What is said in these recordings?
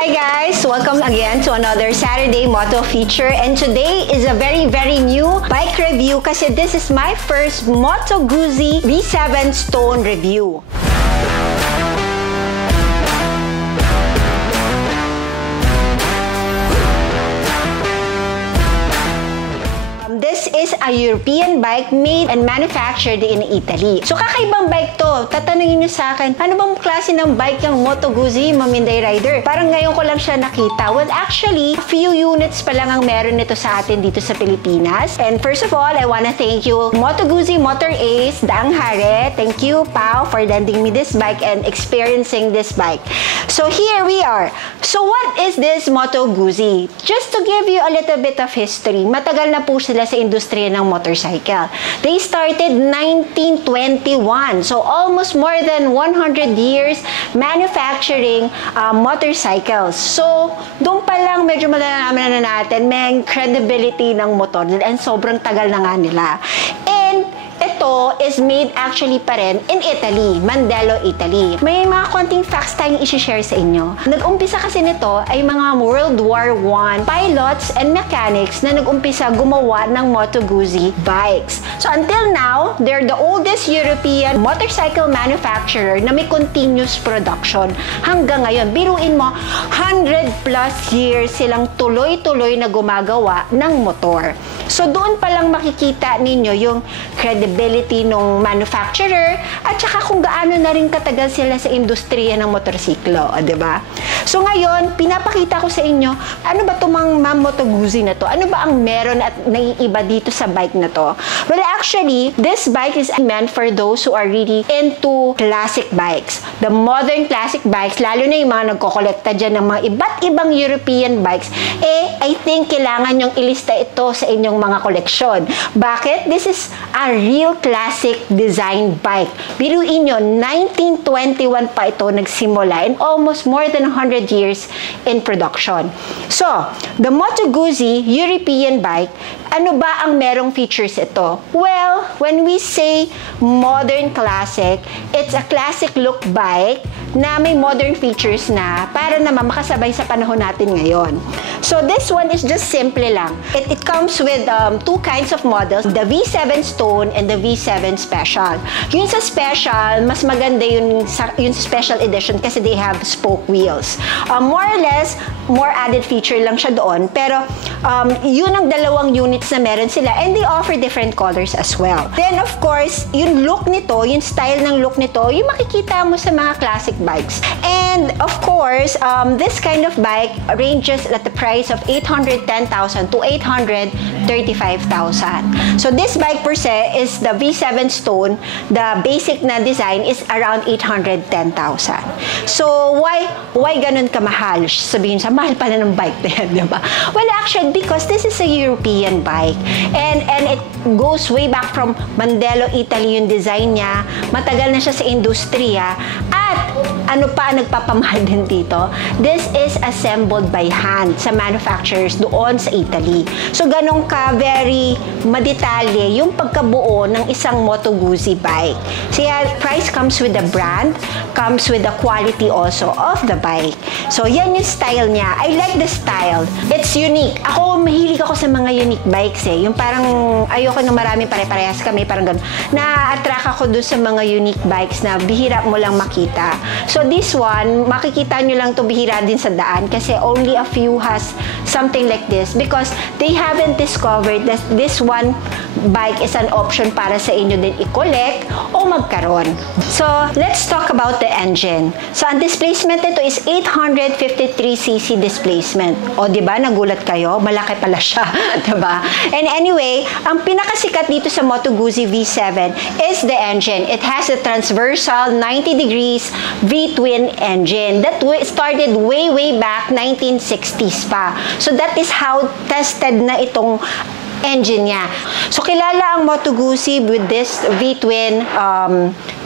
Hi guys! Welcome again to another Saturday Moto feature, and today is a very new bike review kasi this is my first Moto Guzzi V7 Stone review. This is a European bike made and manufactured in Italy. So kakaibang bike to. Tatanungin niyo sa akin, ano bang klase ng bike yung Moto Guzzi, Ma'am Inday Rider? Parang ngayon ko lang siya nakita. Well, actually, a few units pa lang ang meron nito sa atin dito sa Pilipinas. And first of all, I wanna thank you, Moto Guzzi Motor Ace, Daang Hare. Thank you, Pao, for lending me this bike and experiencing this bike. So here we are. So what is this Moto Guzzi? Just to give you a little bit of history, matagal na po sila sa industriya ng motorcycle. They started 1921. So almost more than 100 years manufacturing motorcycles. So doon pa lang medyo malalaman na natin may credibility ng motor and sobrang tagal na nga nila. And ito is made actually pa rin in Italy, Mandello, Italy. May mga konting facts tayong isi-share sa inyo. Nag-umpisa kasi nito ay mga World War I pilots and mechanics na nag-umpisa gumawa ng Moto Guzzi bikes. So until now, they're the oldest European motorcycle manufacturer na may continuous production hanggang ngayon. Biruin mo, 100 plus years silang tuloy-tuloy na gumagawa ng motor. So doon pa lang makikita ninyo yung credibility ng manufacturer at saka kung gaano na rin katagal sila sa industriya ng motorsiklo, di ba? So ngayon, pinapakita ko sa inyo, ano ba itong mga Moto Guzzi na to? Ano ba ang meron at naiiba dito sa bike na to? Well, actually, this bike is meant for those who are really into classic bikes. The modern classic bikes, lalo na yung mga nagkokolekta dyan ng mga iba't ibang European bikes, I think kailangan yung ilista ito sa inyong mga koleksyon. Bakit? This is a real classic design bike. Biruin nyo, 1921 pa ito nagsimula and almost more than 100 years in production. So, the Moto Guzzi European bike, ano ba ang merong features ito? Well, when we say modern classic, it's a classic look bike na may modern features na para naman makasabay sa panahon natin ngayon. So this one is just simple lang. It comes with two kinds of models, the V7 Stone and the V7 Special. Yung sa Special, mas maganda yung Special Edition kasi they have spoke wheels. More or less, more added feature lang siya doon. Pero yun ang dalawang units na meron sila and they offer different colors as well. Then of course, yung look nito, yung style ng look nito, yung makikita mo sa mga classic bikes. And of course, this kind of bike ranges at the price of 810,000 to 835,000. So this bike per se is the V7 Stone. The basic na design is around 810,000. So why ganun kamahal? Sabihin sa mahal pala ng bike na yan, di ba? Well, actually, because this is a European bike and it goes way back from Mandello, Italy yung design niya. Matagal na siya sa industriya at ano pa nagpapamahal din dito? This is assembled by hand sa manufacturers doon sa Italy. So, ganun ka very madetalye yung pagkabuo ng isang Moto Guzzi bike. So, yeah, price comes with the brand, comes with the quality also of the bike. So, yan yung style niya. I like the style. It's unique. Ako, mahilig ako sa mga unique bikes eh. Yung parang ayoko na marami pare-parehas kami, parang ganun. Na-attract ako doon sa mga unique bikes na bihira mo lang makita. So, this one, makikita nyo lang to bihira din sa daan kasi only a few has something like this because they haven't discovered that this one bike is an option para sa inyo din i-collect o magkaroon. So, let's talk about the engine. So, ang displacement nito is 853cc displacement. O, diba? Nagulat kayo? Malaki pala siya. Diba? And anyway, ang pinakasikat dito sa Moto Guzzi V7 is the engine. It has a transversal 90 degrees V-twin engine that started way back 1960s pa. So that is how tested na itong engine niya. So kilala ang Moto Guzzi with this V-twin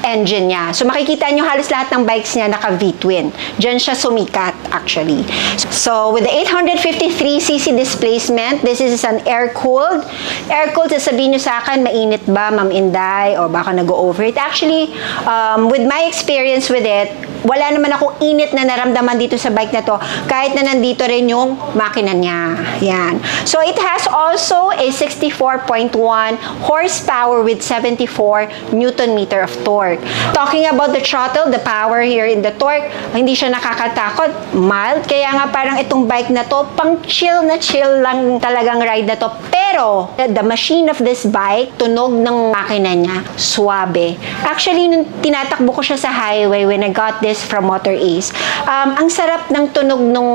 engine niya. So makikita nyo halos lahat ng bikes niya naka V-twin. Diyan siya sumikat actually. So with the 853cc displacement, this is an air-cooled. Air-cooled, sasabihin nyo sa akin, mainit ba, Ma'am Inday? O baka nag-o-overheat? Actually, with my experience with it, wala naman akong init na naramdaman dito sa bike na to, kahit na nandito rin yung makina niya. Yan. So, it has also a 64.1 horsepower with 74 Newton meter of torque. Talking about the throttle, the power here in the torque, hindi siya nakakatakot. Mild. Kaya nga parang itong bike na to, pang chill na chill lang talagang ride na to. Pero, the machine of this bike, tunog ng makina niya, suabe. Actually, nung tinatakbo ko siya sa highway when I got this from Motor Ace, ang sarap ng tunog ng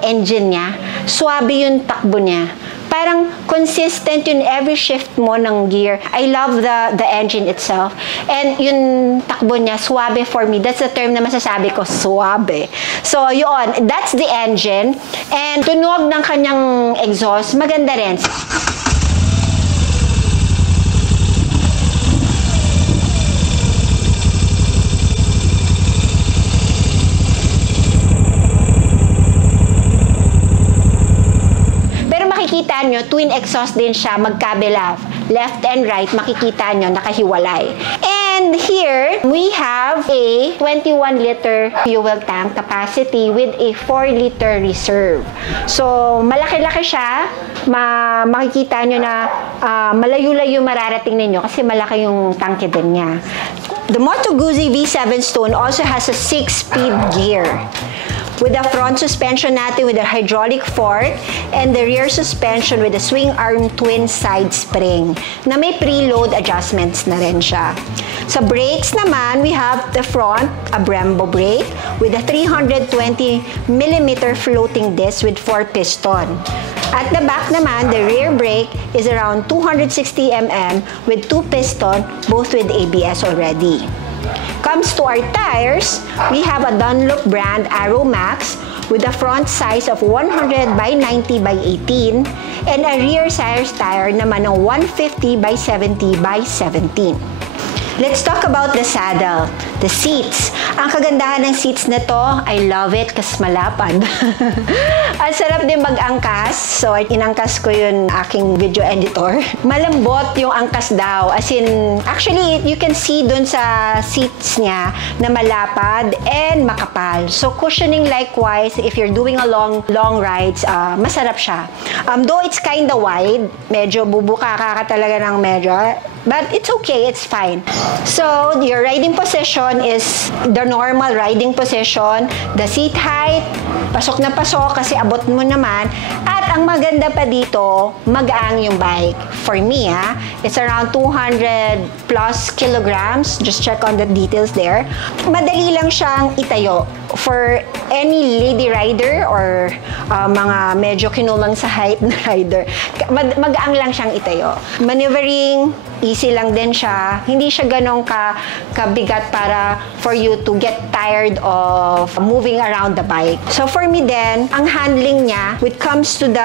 engine niya. Suabe yung takbo niya. Parang consistent yun every shift mo ng gear. I love the engine itself. And yung takbo niya, suabe for me. That's the term na masasabi ko, suabe. So, yun. That's the engine. And tunog ng kanyang exhaust, maganda rin. Makikita nyo, twin exhaust din siya, magkabila. Left and right, makikita nyo, nakahiwalay. And here, we have a 21-liter fuel tank capacity with a 4-liter reserve. So, malaki-laki siya. Makikita nyo na malayo-layo mararating ninyo kasi malaki yung tanke din niya. The Moto Guzzi V7 Stone also has a 6-speed gear. With the front suspension natin with a hydraulic fork and the rear suspension with a swing arm twin side spring na may preload adjustments na rin siya. Sa brakes naman, we have the front, a Brembo brake with a 320mm floating disc with 4 piston. At the back naman, the rear brake is around 260mm with 2 piston, both with ABS already. Comes to our tires, we have a Dunlop brand Aero Max with a front size of 100 by 90 by 18 and a rear size tire naman ng 150 by 70 by 17. Let's talk about the saddle, the seats. Ang kagandahan ng seats na to, I love it kasi malapad. Ang sarap din mag-angkas. So, inangkas ko yun aking video editor. Malambot yung angkas daw. As in, actually, you can see dun sa seats niya na malapad and makapal. So, cushioning likewise, if you're doing a long rides, masarap siya. Though it's kinda wide, medyo bubuka ka talaga ng medyo, but it's okay, it's fine. So, your riding position is the normal riding position. The seat height, pasok na pasok kasi abot mo naman. At ang maganda pa dito, magaang yung bike. For me, it's around 200 plus kilograms. Just check on the details there. Madali lang siyang itayo. For any lady rider or mga medyo kinulang sa height na rider, magaang lang siyang itayo. Maneuvering, easy lang din siya. Hindi siya ganong kabigat para for you to get tired of moving around the bike. So for me then, ang handling niya, when it comes to the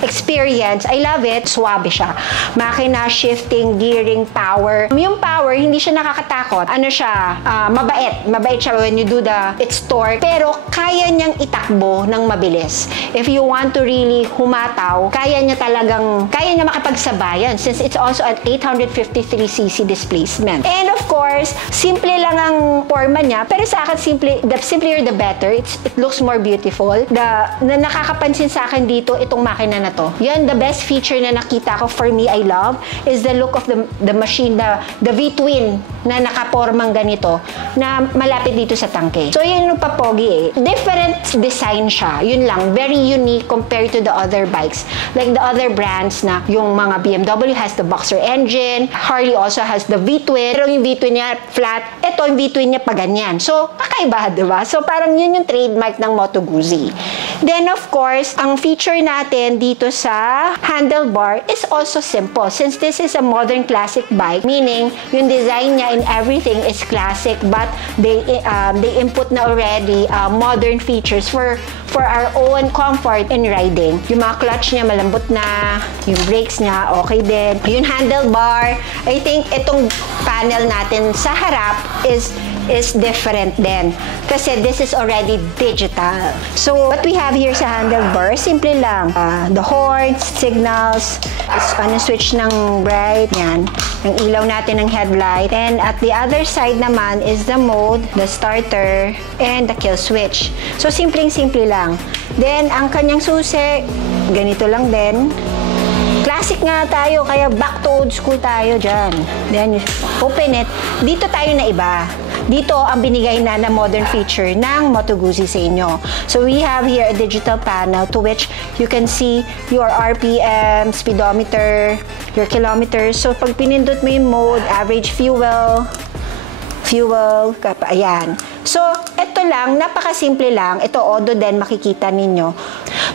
experience, I love it. Suwabe siya. Makina, shifting, gearing, power. Yung power, hindi siya nakakatakot. Ano siya, mabait. Mabait siya when you do its torque. Pero kaya niyang itakbo ng mabilis. If you want to really humataw, kaya niya makapagsabayan since it's also at 853cc displacement. And of course, simple lang ang forma niya. Pero sa akin, the simpler the better. It looks more beautiful. Na nakakapansin sa akin dito, itong makina na to. Yan, the best feature na nakita ko for me, I love, is the look of the machine, the V-twin na nakapormang ganito, na malapit dito sa tangke. So, yun yung papogi eh. Different design siya. Yun lang. Very unique compared to the other bikes. Like the other brands na yung mga BMW has the Boxer engine, Harley also has the V-twin, pero yung V-twin niya flat, ito yung V-twin niya pa ganyan. So, kakaiba, diba? So, parang yun yung trademark ng Moto Guzzi. Then, of course, ang feature natin dito sa handlebar is also simple. Since this is a modern classic bike, meaning yung design niya and everything is classic, but they input na already modern features for our own comfort in riding. Yung mga clutch niya malambot na, yung brakes niya okay din. Yung handlebar, I think itong panel natin sa harap is is different din. Kasi this is already digital. So, what we have here sa handlebar, simple lang. The horns, signals, switch ng bright, yan. Yung ilaw natin ng headlight. And at the other side naman is the mode, the starter, and the kill switch. So, simpleng-simple lang. Then, ang kanyang susi, ganito lang din. Classic nga tayo, kaya back to old school tayo dyan. Then, open it. Dito tayo na iba. Dito ang binigay na modern feature ng Moto Guzzi sa inyo. So, we have here a digital panel to which you can see your RPM, speedometer, your kilometers. So, pag pinindot mo yung mode, average fuel, ayan. So, ito lang, napakasimple lang. Ito, Odo din, makikita ninyo.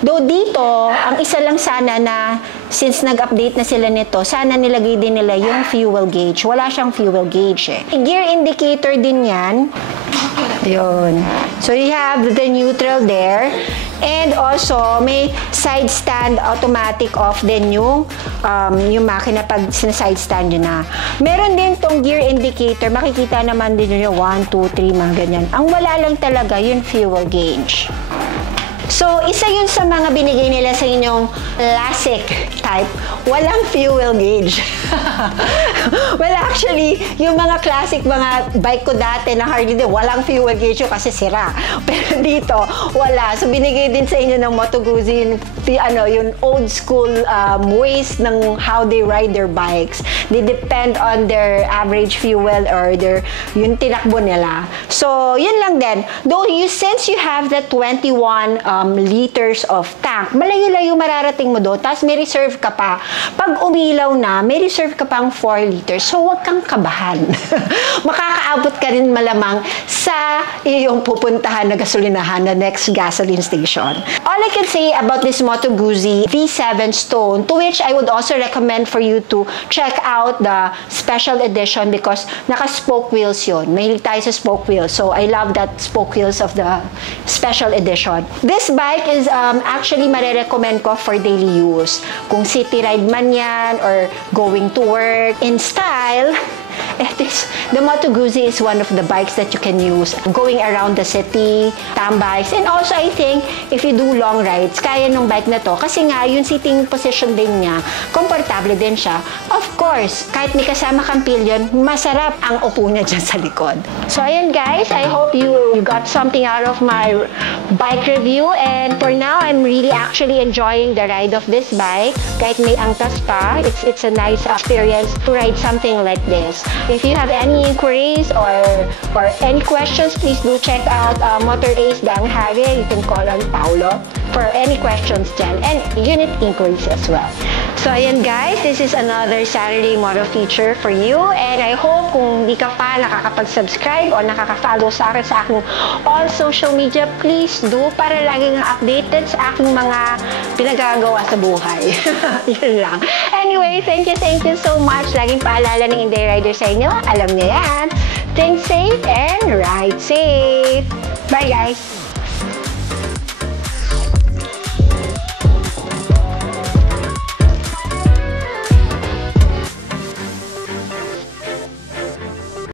Though dito, ang isa lang sana na, since nag-update na sila nito, sana nilagay din nila yung fuel gauge. Wala siyang fuel gauge eh. Gear indicator din yan. Yun. So, you have the neutral there. And also, may side stand automatic off din yung makina pag side stand nyo na. Meron din tong gear indicator. Makikita naman din nyo 1, 2, 3, mga ganyan. Ang wala lang talaga yung fuel gauge. So, isa yun sa mga binigay nila sa inyong classic type. Walang fuel gauge. Well, actually, yung mga classic, mga bike ko dati na Harley din, walang fuel gauge kasi sira. Pero dito, wala. So, binigay din sa inyo ng Moto Guzzi yung old school ways ng how they ride their bikes. They depend on their average fuel or yung tinakbo nila. So, yun lang din. Though, since you have the 21 liters of tank, malayo-layo mararating mo doon, tapos may reserve ka pa. Pag umilaw na, may reserve ka pang 4 liters. So, huwag kang kabahan. Makakaabot ka rin malamang sa iyong pupuntahan na gasolinahan, na next gasoline station. All I can say about this Moto Guzzi V7 Stone, to which I would also recommend for you to check out the special edition because naka-spoke wheels yun. Mahilig tayo sa spoke wheels. So, I love that spoke wheels of the special edition. This bike is actually marirecommend ko for daily use. Kung city ride man yan or going to work in style, the Moto Guzzi is one of the bikes that you can use going around the city, tambikes, and also I think if you do long rides, kaya ng bike na to kasi nga yung sitting position din niya, komportable din siya. Of course, kahit may kasama kang pillion, masarap ang upo niya dyan sa likod. So ayun guys, I hope you got something out of my bike review, and for now, I'm really actually enjoying the ride of this bike. Kahit may angkas pa, it's a nice experience to ride something like this. If you have any inquiries or any questions, please do check out Motor Ace Dang Hage. You can call on Paulo for any questions dyan and unit inquiries as well. So ayan guys, this is another Saturday Moto feature for you, and I hope kung di ka pa nakakapag-subscribe o nakaka-follow sa akin sa aking all social media, please do para laging updated sa aking mga pinagagawa sa buhay. Yun lang. Anyway, thank you so much. Laging paalala ng Inday Rider sa inyo. Alam niyo yan. Think safe and ride safe. Bye guys!